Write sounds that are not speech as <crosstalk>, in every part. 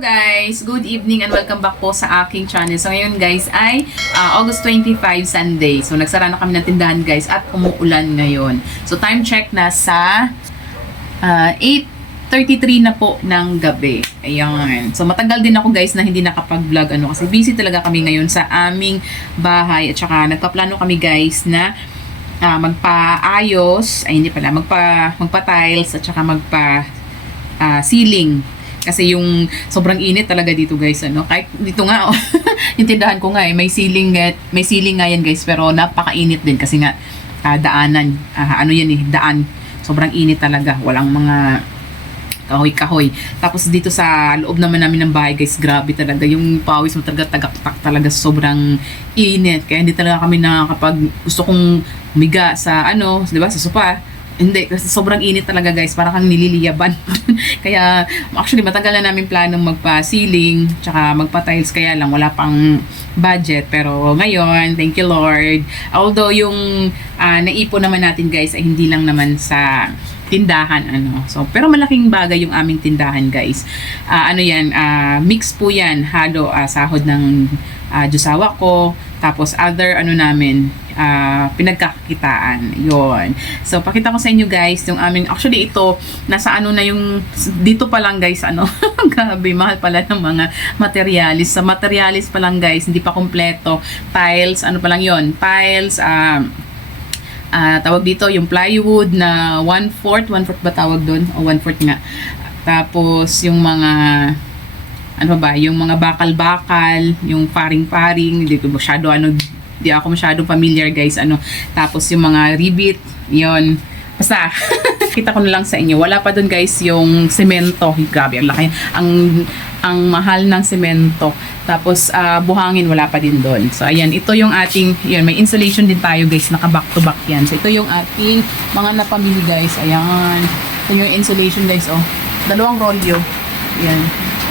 guys, good evening and welcome back po sa aking channel. So ngayon guys ay ah, August 25 Sunday. So nagsara na kami ng tindahan guys at umuulan ngayon. So time check na sa ah, 8.33 na po ng gabi. Ayan. So matagal din ako guys na hindi nakapag-vlog ano kasi busy talaga kami ngayon sa aming bahay at saka nagpaplano kami guys na ah, magpa-ayos, ay hindi pala, magpa, magpa-tiles at saka magpa ah, ceiling. Kasi yung sobrang init talaga dito guys, ano. Kahit dito nga, oh, <laughs> yung tindahan ko nga eh, may ceiling, nga- may ceiling nga yan guys, pero napakainit din kasi nga ah, daanan, ah, ano yan eh, daan. Sobrang init talaga, walang mga kahoy-kahoy. Tapos dito sa loob naman namin ng bahay guys, grabe talaga. Yung pawis mo talaga tagaktak talaga sobrang init. Kaya hindi talaga kami nakakapag gusto kong miga sa ano, di ba, sa sopa. Hindi, kasi sobrang init talaga guys, para kang nililiyaban. <laughs> kaya actually matagal na namin planong magpa-ceiling, tsaka magpa-tiles kaya lang wala pang budget. Pero ngayon, thank you Lord. Although yung ah, naipon naman natin guys ay hindi lang naman sa tindahan ano. So pero malaking bagay yung aming tindahan guys. Ah, ano yan, ah, mix po yan, halo ah, sahod ng ah, jusawa ko, tapos other ano namin, ah, pinagkakakitaan. Yon. So pakita ko sa inyo guys, yung aming actually ito nasa ano na yung dito pa lang guys ano. <laughs> Grabe, mahal pala ng mga materialis. Sa materialis pa lang guys, hindi pa kompleto. Tiles, ano pa lang yon Tiles, ah ah tawag dito yung plywood na 1/4, 1/4 ba tawag doon? O 1/4 nga. Tapos yung mga ano ba, yung mga bakal-bakal, yung paring-paring, hindi ko masyado ano, hindi ako masyado familiar guys, ano. Tapos yung mga ribbit, yon Basta, <laughs> kita ko na lang sa inyo. Wala pa doon guys yung semento. Grabe, ang laki. Ang, ang mahal ng semento. Tapos, ah, buhangin, wala pa din doon. So, ayan. Ito yung ating, yun, may insulation din tayo guys. Naka back to back yan. So, ito yung ating mga napamili guys. Ayan. Ito yung insulation guys, oh. Dalawang rolyo. Ayan.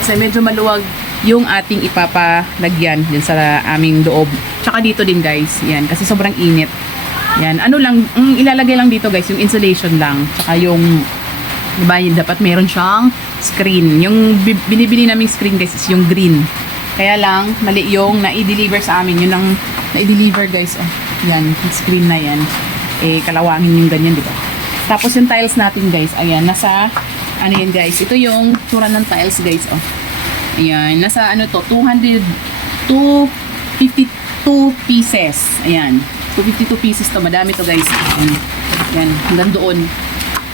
Kasi medyo maluwag yung ating ipapalagyan din sa aming loob. Tsaka dito din guys. Yan. Kasi sobrang init. Yan. Ano lang, ang ilalagay lang dito guys, yung insulation lang. Tsaka yung, di ba, yun, dapat meron siyang screen. Yung bi- binibili naming screen guys is yung green. Kaya lang, mali yung na-deliver sa amin. Yun ang na-deliver guys. Oh, yan, yung screen na yan. Eh, kalawangin yung ganyan, di ba? Tapos yung tiles natin guys, ayan, nasa, ano yan guys, ito yung tura ng tiles guys, oh. Ayan, nasa ano to, 200, 252 pieces. Ayan, 252 pieces to, madami to guys. Ayan, yan, hanggang doon.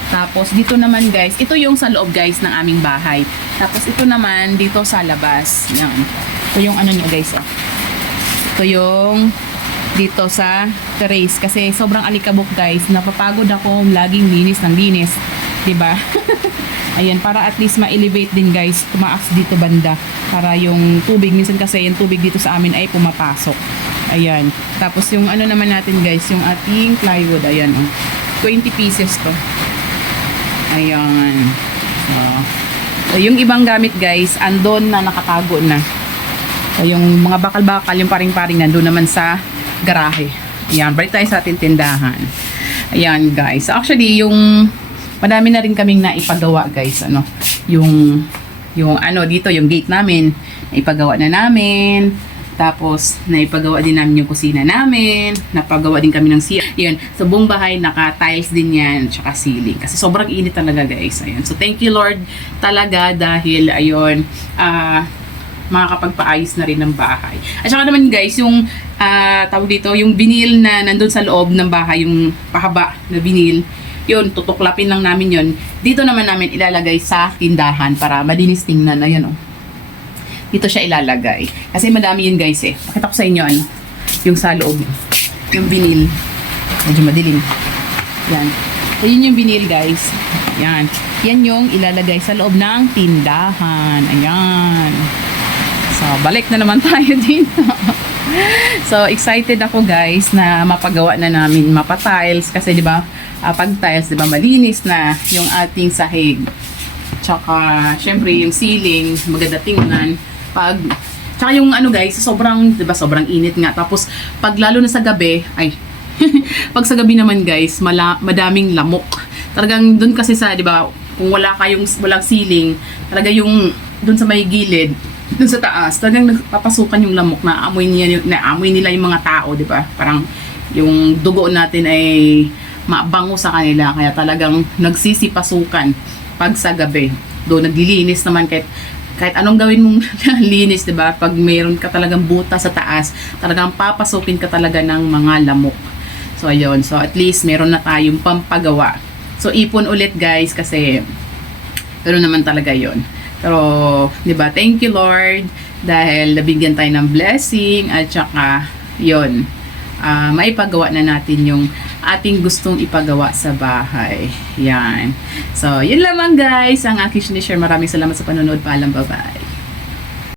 Tapos dito naman guys, ito yung sa loob guys ng aming bahay. Tapos ito naman dito sa labas. Yan. Ito yung ano niya guys, oh. Ito yung dito sa terrace kasi sobrang alikabok guys. Napapagod ako laging linis ng linis, 'di ba? <laughs> Ayan, para at least ma-elevate din guys, tumaas dito banda para yung tubig, minsan kasi yung tubig dito sa amin ay pumapasok. Ayan. Tapos yung ano naman natin guys, yung ating plywood, ayan oh. 20 pieces to. Ayan. So, so, yung ibang gamit guys, andon na nakatago na. So, yung mga bakal-bakal, yung paring-paring nandun naman sa garahe. Ayan, balik tayo sa ating tindahan. Ayan guys. Actually, yung madami na rin kaming naipagawa guys. Ano, yung, yung ano dito, yung gate namin, naipagawa na namin. Tapos, naipagawa din namin yung kusina namin. Napagawa din kami ng CR. Yun. So, buong bahay, naka-tiles din yan. Tsaka ceiling. Kasi sobrang init talaga, guys. Ayun. So, thank you, Lord, talaga. Dahil, ayun, ah, makakapagpaayos na rin ng bahay. At saka naman, guys, yung, ah, tawag dito, yung vinil na nandun sa loob ng bahay, yung pahaba na vinil, yun, tutuklapin lang namin yun. Dito naman namin ilalagay sa tindahan para malinis tingnan. Ayun, oh dito siya ilalagay. Kasi madami yun guys eh. Pakita ko sa inyo ano, yung sa loob. Yung vinil. Medyo madilim. Yan. So yun yung vinil guys. Yan. Yan yung ilalagay sa loob ng tindahan. Ayan. Balik na naman <laughs> tayo dito. so, excited ako guys na mapagawa na namin mapa-tiles kasi 'di ba? ah, pag tiles 'di ba malinis na yung ating sahig. Tsaka, syempre, yung ceiling, maganda tingnan. Pag, tsaka yung ano guys, sobrang, di ba, sobrang init nga. Tapos, pag lalo na sa gabi, ay, <laughs> pag sa gabi naman guys, mala, madaming lamok. Talagang dun kasi sa, di ba, kung wala kayong, walang ceiling, talaga yung doon sa may gilid, doon sa taas, talagang nagpapasukan yung lamok na amoy niya naamoy nila yung mga tao, 'di ba? Parang yung dugo natin ay mabango sa kanila kaya talagang nagsisipasukan pag sa gabi. Doon naglilinis naman kahit kahit anong gawin mong <laughs> linis, 'di ba? Pag mayroon ka talagang buta sa taas, talagang papasukin ka talaga ng mga lamok. So ayun, so at least meron na tayong pampagawa. So ipon ulit guys kasi pero naman talaga 'yon. Pero 'di ba? Thank you Lord dahil nabigyan tayo ng blessing at saka 'yon. Ah, maipagawa na natin yung ating gustong ipagawa sa bahay. Yan. So, yun lamang guys ang aking sinishare. Maraming salamat sa panonood. Paalam, bye-bye.